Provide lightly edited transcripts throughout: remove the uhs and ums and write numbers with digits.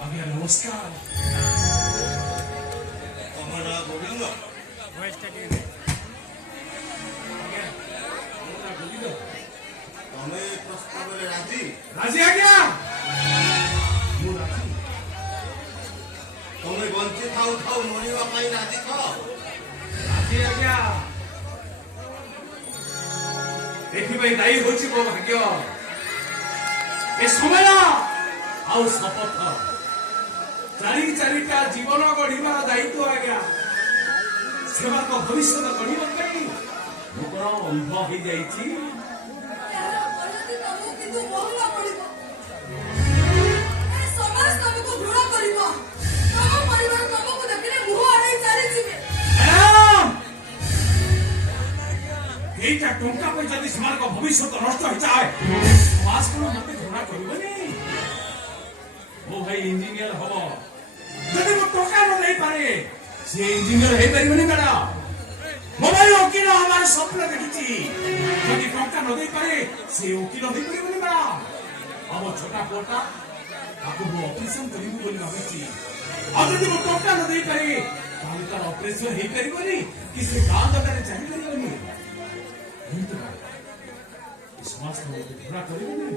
आज्ञा नमस्कार कमरा गोविंद तमे प्रस्ताव राजी राजी आज्ञा तमे बंची थाउ थाउ मरिवा पाई राजी छ राजी आज्ञा एथिपाई दायी होछि मो भाग्य ए समय आउ शपथ चारिटा जीवन गढ़िबार दायित्व आज्ञा सेवा भविष्य गढ़िबा पाई मोर अंध हो जाइछि टंका पैसा भविष्य नष्ट हो जाए समाज को मत घृणा कर भाई इंजीनियर हम जदि मो टंका न नहीं पारे से इंजीनियर हो पारे बेटा मोबाइल वकील हमारे स्वप्न देखी जदि टंका न दे पारे से वकील हो पारे बेटा अब छोटा पुटा आपको ऑपरेशन करिबु बोली भाबिची अब जदि मो टंका न दे पारे ताले तार ऑपरेशन हो पारे कि से गांव दरबार जाई पारे समाज को घृणा करेंगे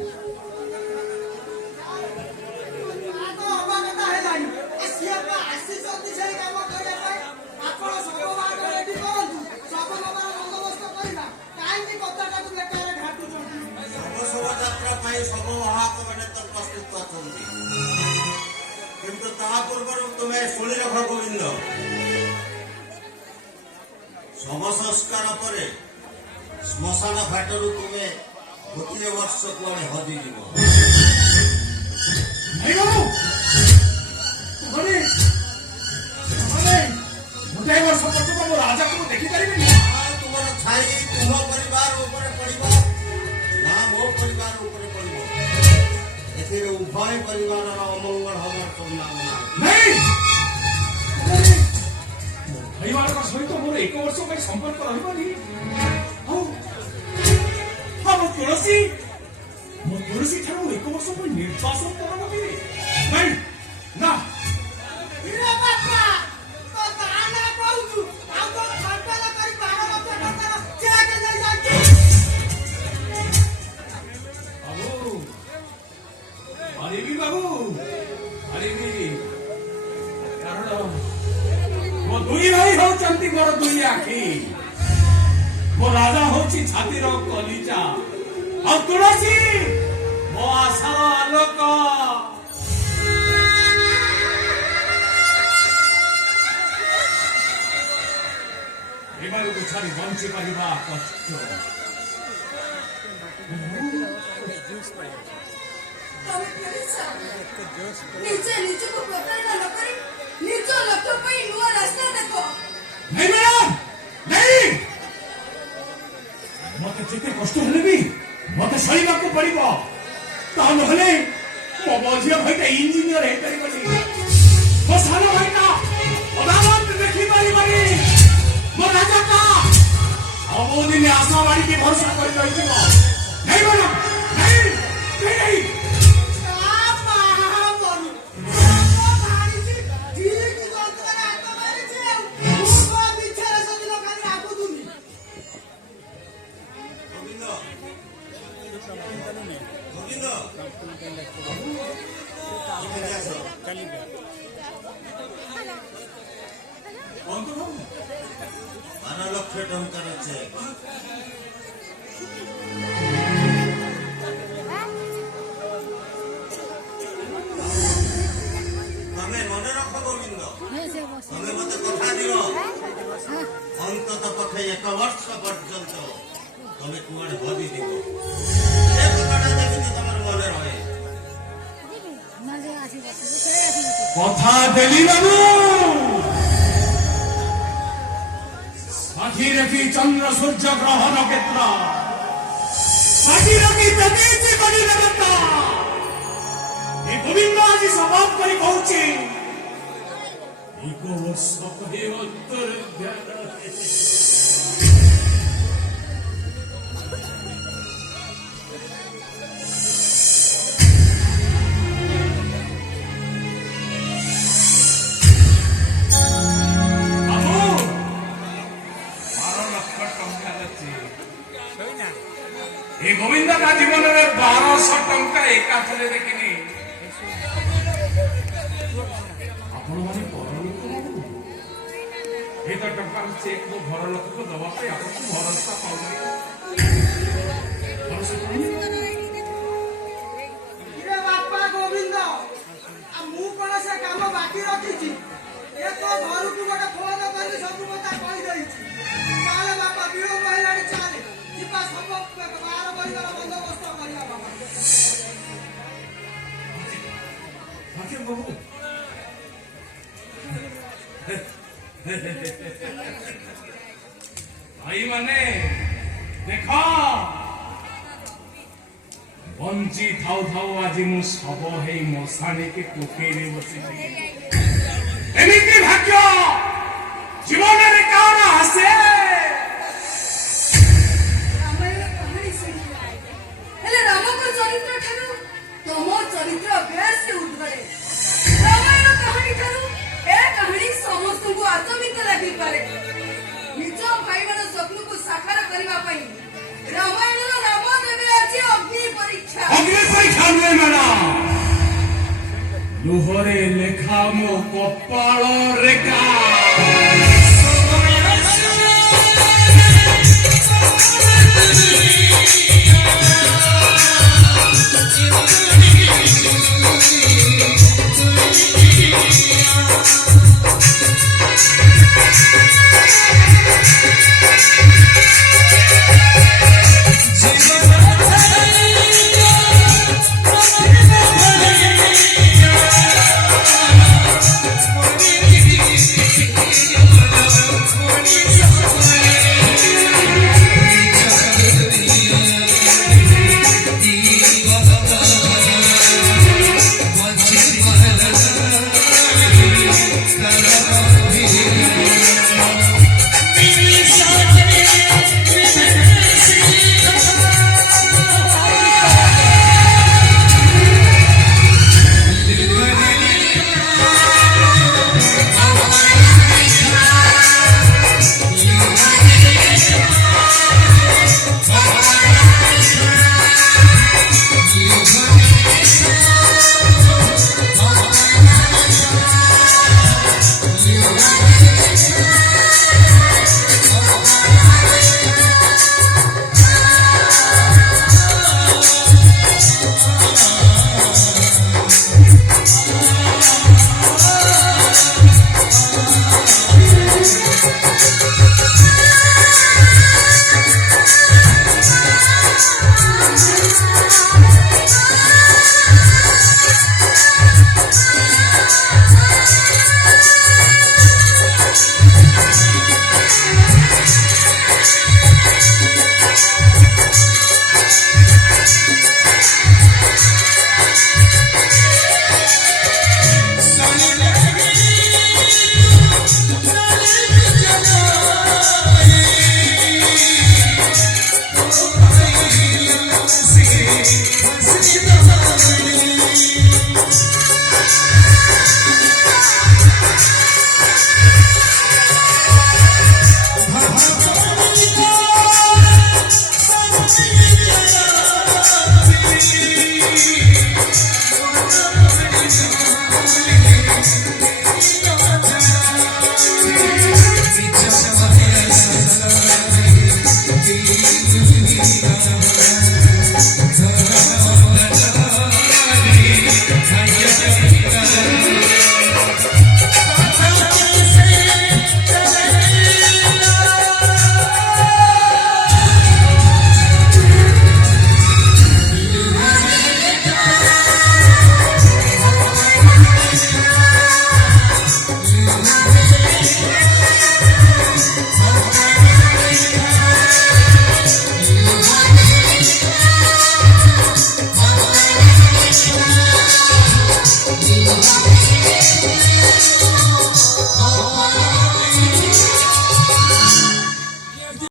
किंतु पूर्व तुम्हें शुणी रख गोविंद शव संस्कार पर श्मशान घाटरू तुम्हें गोटे वर्ष कुआड़े हजिज राजा को देखिपारे तुम छाई तुम परिवार ऊपर पड़ो ना मो परिवार ऊपर पड़ो उभय परिवार अमंगल हमार संभावना नहीं परिवार सहित मोर एक वर्ष संपर्क रही तुलसी मो तुलसी ठारू एक वर्ष निर्वासन नहीं ना बाबू अरे कारण मो दुई भाई होचंती मोर दुई आखि मो राजा होची छातीर कलिजा और तुलसी मो आशार आलोक एबार को छाड़ी बंची पारिबा कष्ट निजे निजे को प्रतारणा न करी निज लक्ष्य पई नुआ रास्ता देखो नहीं मैडम नहीं मत जिते कष्ट हेले भी मत सहीबा को पड़िबो ता नहले मो बजिया भाईटा इंजीनियर हे परिबनी मो सानो भाईटा अदालत देखि परिबनी मो राजा का अब दिन आशावाणी की भरोसा कर रही नहीं मैडम नहीं नहीं नहीं बारह लक्ष टंकार चेक तमे मन रख गोविंद तमे मत कथा दियो अंतत पक्षे एक वर्ष पर्यंत तमे कुआड़े हजी दिव ए कथाटा जेमिति तमर मने रहे कथा देली बाबू साखी रखी चंद्र सूर्य ग्रह नक्षत्र साखी रखी प्रतीति बड़ी देवता ये गोविंद आज समाप्त करी कहूची एक वर्ष कहे उत्तर ध्यान ଏକାଥରେ ଦେଖିନି ଆପଣମାନେ ପରଲୋକ ଏତ ଟଙ୍କାର ଚେକ୍ ମୋ ଘର ଲୋକକୁ ଦବା ପାଇଁ ଆପଣଙ୍କୁ ଭରସା ପାଉନି ଭରସା ପାଉନି ଇରେ ବାପା ଗୋବିନ୍ଦ ମୁଁ କଣ ସେ କାମ ବାକି ରଖିଛି ଏ ତ ଘରକୁ ଗୋଟେ ଫୋନ କରି ସବୁ କଥା କହିଦେଇଛି ଚାଲେ ବାପା ବିଳମ୍ବ ହେଲାଣି ଚାଲେ ଯିବା ସବୁ ବାହାର କରିବାର ବନ୍ଦୋବସ୍ତ କରିବା ବାପା ହାକିମ ବାବୁ ଭାଇମାନେ ଦେଖ ବଞ୍ଚି ଥାଉ ଥାଉ ଆଜି ମୁଁ ଶବ ହେଇ ମଶାଣିକି ଟୋକେଇରେ ବସିଛି ଏମିତି ଭାଗ୍ୟ ଜୀବନରେ କାରଣ ଆସେ ରାମାୟଣ କାହାଣୀ ଶୁଣିବା ହେଲେ ରାମଙ୍କ ଚରିତ୍ର ଠାରୁ ତମ ଚରିତ୍ର ବେଶ ଉଦ୍ଧରେ ରାମାୟଣ କାହାଣୀ ଠାରୁ ଏ କାହାଣୀ ସମସ୍ତଙ୍କୁ ଆଚମ୍ବିତ ଲାଗିପାରେ ନିଜ ଭାଇର ସ୍ୱପ୍ନକୁ ସାକାର କରିବା ପାଇଁ ରାମାୟଣର ରାମ ଦେବେ ଆଜି ଅଗ୍ନି ପରୀକ୍ଷା ଅଗ୍ନି ପରୀକ୍ଷା ନୁହେଁ ମ୍ୟାଡାମ ଲୁହରେ ଲେଖା ମୋ କପାଳ ରେଖା Thank you.